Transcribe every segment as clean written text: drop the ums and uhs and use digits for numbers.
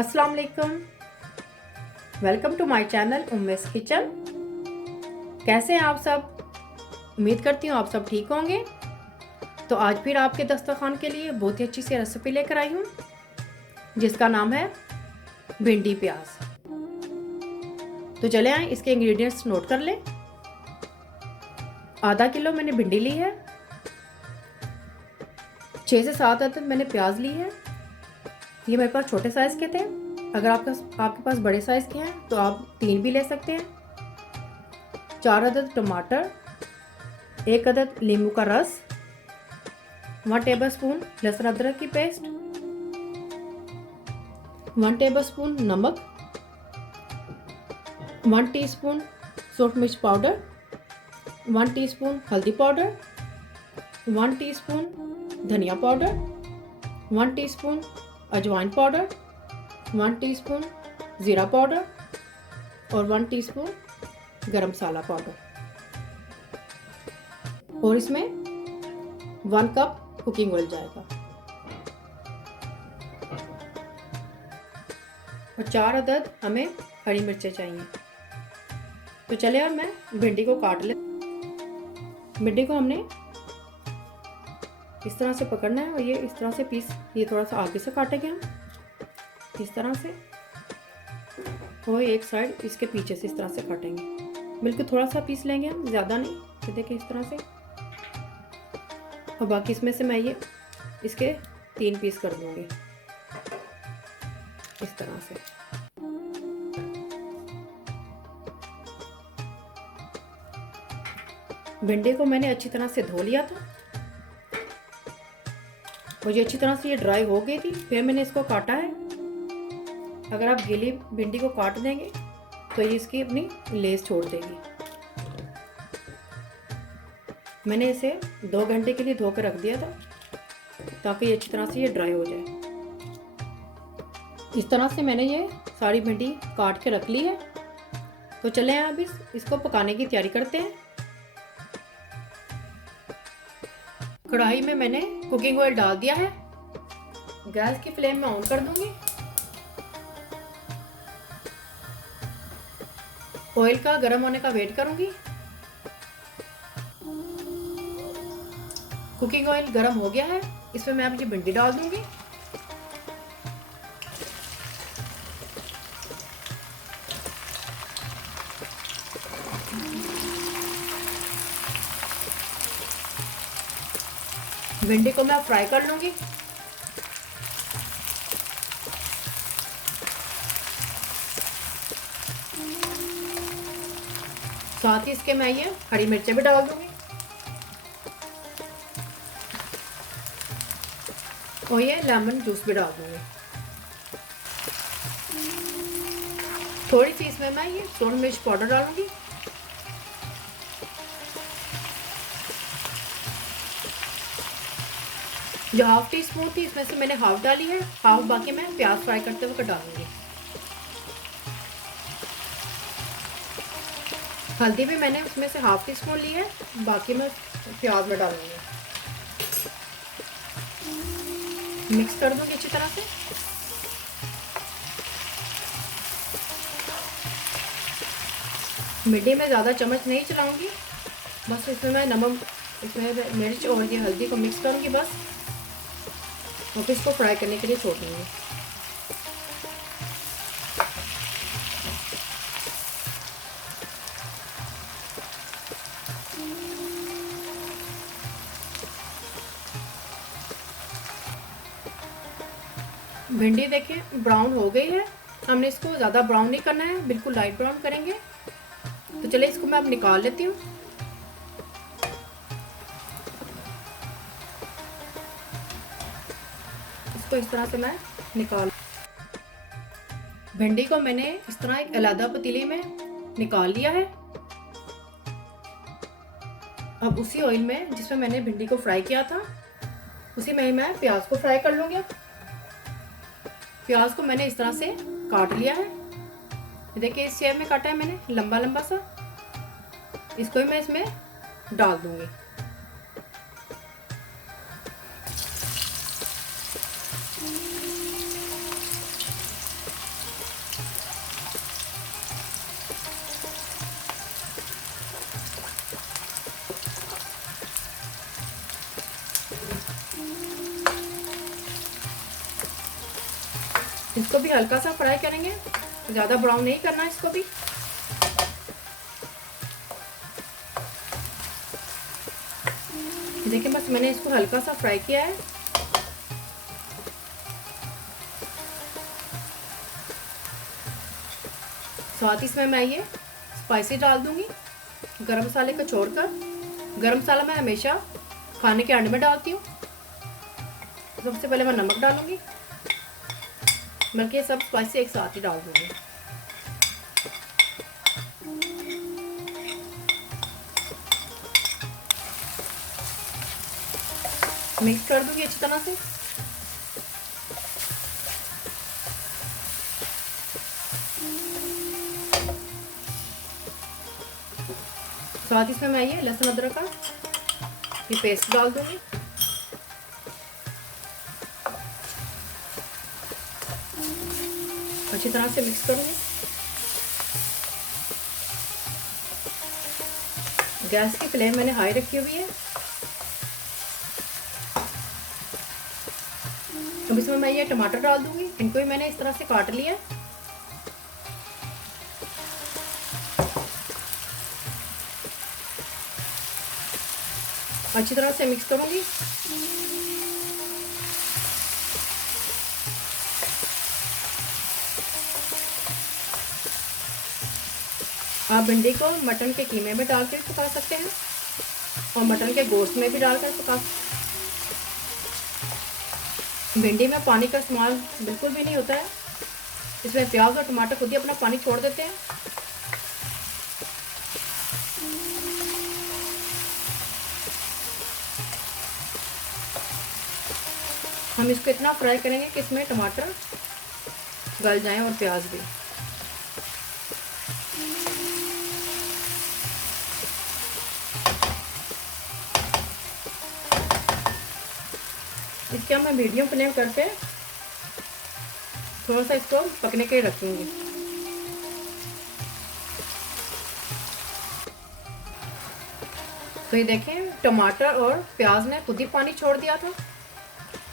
अस्सलाम वालेकुम। Welcome to my channel Umme's kitchen. कैसे हैं आप सब? उम्मीद करती हूँ आप सब ठीक होंगे। तो आज फिर आपके दस्तरखान के लिए बहुत ही अच्छी सी रेसिपी लेकर आई हूँ जिसका नाम है भिंडी प्याज। तो चले आए इसके इंग्रेडिएंट्स नोट कर लें। आधा किलो मैंने भिंडी ली है, 6 से 7 अदद मैंने प्याज ली है। ये मेरे पास छोटे साइज़ के थे। अगर आपके पास बड़े साइज़ के हैं तो आप 3 भी ले सकते हैं। 4 अदद टमाटर, 1 अदद नींबू का रस, 1 टेबलस्पून लहसुन अदरक की पेस्ट, 1 टेबलस्पून नमक, 1 टीस्पून सूरज मिर्च पाउडर, 1 टीस्पून हल्दी पाउडर, 1 टीस्पून धनिया पाउडर, 1 टीस्पून अजवाइन पाउडर, 1 टीस्पून ज़ीरा पाउडर और 1 टीस्पून गरम मसाला पाउडर। और इसमें 1 कप कुकिंग ऑयल जाएगा और 4 अदद हमें हरी मिर्चें चाहिए। तो चले अब मैं भिंडी को काट ले। भिंडी को हमने इस तरह से पकड़ना है और ये इस तरह से पीस, ये थोड़ा सा आगे से काटेंगे हम इस तरह से, और एक साइड इसके पीछे से इस तरह से काटेंगे। बिल्कुल थोड़ा सा पीस लेंगे हम, ज़्यादा नहीं। तो देखिए इस तरह से, और बाकी इसमें से मैं ये इसके 3 पीस कर दूँगी इस तरह से। भिंडी को मैंने अच्छी तरह से धो लिया था और ये अच्छी तरह से ये ड्राई हो गई थी। फिर मैंने इसको काटा है। अगर आप गीली भिंडी को काट देंगे तो ये इसकी अपनी लेस छोड़ देगी। मैंने इसे 2 घंटे के लिए धो कर रख दिया था ताकि ये अच्छी तरह से ये ड्राई हो जाए। इस तरह से मैंने ये सारी भिंडी काट के रख ली है। तो चलें अब इसको पकाने की तैयारी करते हैं। कढ़ाई में मैंने कुकिंग ऑयल डाल दिया है। गैस की फ्लेम में ऑन कर दूंगी। ऑयल का गर्म होने का वेट करूंगी। कुकिंग ऑयल गर्म हो गया है, इसमें मैं अब ये भिंडी डाल दूंगी। भिंडी को मैं फ्राई कर लूंगी। साथ ही इसके मैं ये हरी मिर्चें भी डाल दूंगी और ये लेमन जूस भी डाल दूंगी। थोड़ी सी इसमें मैं ये सूरज मिर्च पाउडर डालूंगी। जो हाफ टी स्पून थी इसमें से मैंने हाफ डाली है, हाफ बाकी मैं प्याज फ्राई करते वक्त डालूंगी। हल्दी भी मैंने उसमें से हाफ टी स्पून ली है, बाकी मैं प्याज में डालूंगी। मिक्स कर दूंगी अच्छी तरह से। भिंडी में ज़्यादा चम्मच नहीं चलाऊंगी, बस इसमें मैं नमक, इसमें मिर्च और ये हल्दी को मिक्स करूंगी बस, और फिर इसको फ्राई करने के लिए छोड़ दूंगी। भिंडी देखिए ब्राउन हो गई है। हमने इसको ज़्यादा ब्राउन नहीं करना है, बिल्कुल लाइट ब्राउन करेंगे। तो चलिए इसको मैं अब निकाल लेती हूँ। इसको इस तरह से मैं निकाल, भिंडी को मैंने इस तरह एक अलग पतीले में निकाल लिया है। अब उसी ऑयल में जिसमें मैंने भिंडी को फ्राई किया था उसी में मैं प्याज को फ्राई कर लूँगी। प्याज को मैंने इस तरह से काट लिया है। देखिए इस शेप में काटा है मैंने, लंबा लंबा सा। इसको भी मैं इसमें डाल दूंगी। इसको भी हल्का सा फ्राई करेंगे, ज़्यादा ब्राउन नहीं करना इसको भी। देखिए बस मैंने इसको हल्का सा फ्राई किया है। साथ ही इसमें मैं ये स्पाइसी डाल दूंगी, गरम मसाले को छोड़कर। गरम मसाला मैं हमेशा खाने के एंड में डालती हूँ। सबसे पहले मैं नमक डालूंगी, बल्कि ये सब स्पाइसी एक साथ ही डाल दूंगी। मिक्स कर दूंगी अच्छी तरह से। साथ ही इसमें मैं ये लहसुन अदरक का ये पेस्ट डाल दूंगी। अच्छी तरह से मिक्स करूंगी। गैस की फ्लेम मैंने हाई रखी हुई है। अब इसमें मैं ये टमाटर डाल दूंगी। इनको भी मैंने इस तरह से काट लिया है। अच्छी तरह से मिक्स करूंगी। आप भिंडी को मटन के कीमे में डाल कर पका सकते हैं और मटन के गोश्त में भी डालकर पका। भिंडी में पानी का इस्तेमाल बिल्कुल भी नहीं होता है। इसमें प्याज और टमाटर खुद ही अपना पानी छोड़ देते हैं। हम इसको इतना फ्राई करेंगे कि इसमें टमाटर गल जाएं और प्याज भी। इसके हम मीडियम फ्लेम करके थोड़ा सा इसको पकने के लिए रखेंगे। तो ये देखें टमाटर और प्याज ने खुद ही पानी छोड़ दिया था।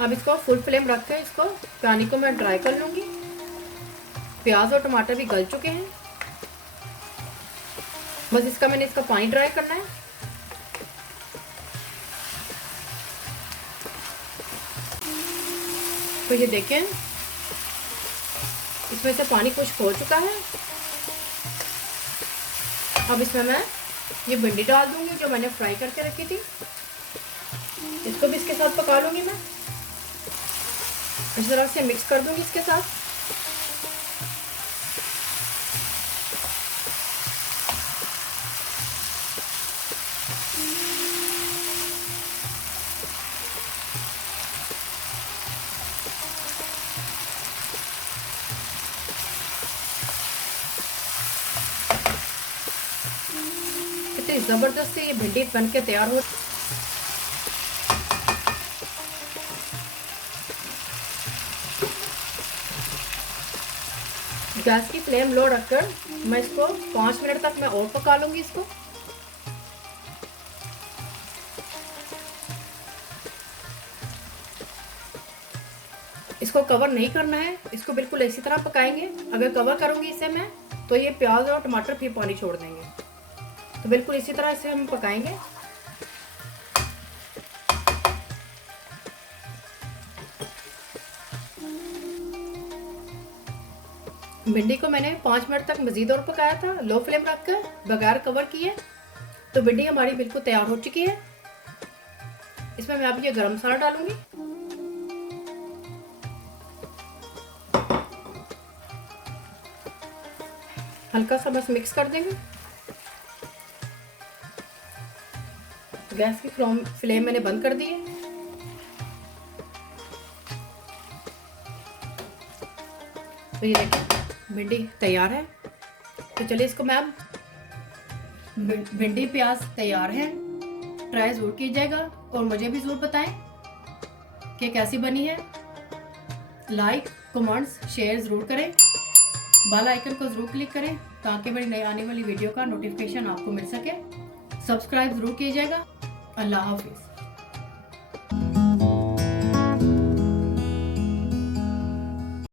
अब इसको फुल फ्लेम रख के इसको पानी को मैं ड्राई कर लूँगी। प्याज और टमाटर भी गल चुके हैं। बस इसका पानी ड्राई करना है। तो ये देखें इसमें से पानी कुछ हो चुका है। अब इसमें मैं ये भिंडी डाल दूंगी जो मैंने फ्राई करके रखी थी। इसको भी इसके साथ पका लूंगी मैं। इस तरह से मिक्स कर दूंगी इसके साथ। कितनी जबरदस्त से ये भिंडी बन के तैयार हो। गैस की फ्लेम लो रखकर मैं इसको 5 मिनट तक मैं और पका लूंगी इसको। इसको कवर नहीं करना है, इसको बिल्कुल इसी तरह पकाएंगे। अगर कवर करूंगी इसे मैं तो ये प्याज और टमाटर फिर पानी छोड़ देंगे। तो बिल्कुल इसी तरह से हम पकाएंगे। भिंडी को मैंने 5 मिनट तक मज़ीद और पकाया था लो फ्लेम रखकर बगैर कवर किए। तो भिंडी हमारी बिल्कुल तैयार हो चुकी है। इसमें मैं अब ये गरम मसाला डालूंगी। हल्का सा बस मिक्स कर देंगे। गैस की फ्लेम मैंने बंद कर दी है। तो ये देखिए भिंडी तैयार है। तो चलिए इसको मैम भिंडी प्याज तैयार है। ट्राई ज़रूर कीजिएगा और मुझे भी ज़रूर बताएं कि कैसी बनी है। लाइक कमेंट्स शेयर ज़रूर करें। बेल आइकन को ज़रूर क्लिक करें ताकि मेरी नई आने वाली वीडियो का नोटिफिकेशन आपको मिल सके। सब्सक्राइब ज़रूर कीजिएगा। अल्लाह हाफिज़।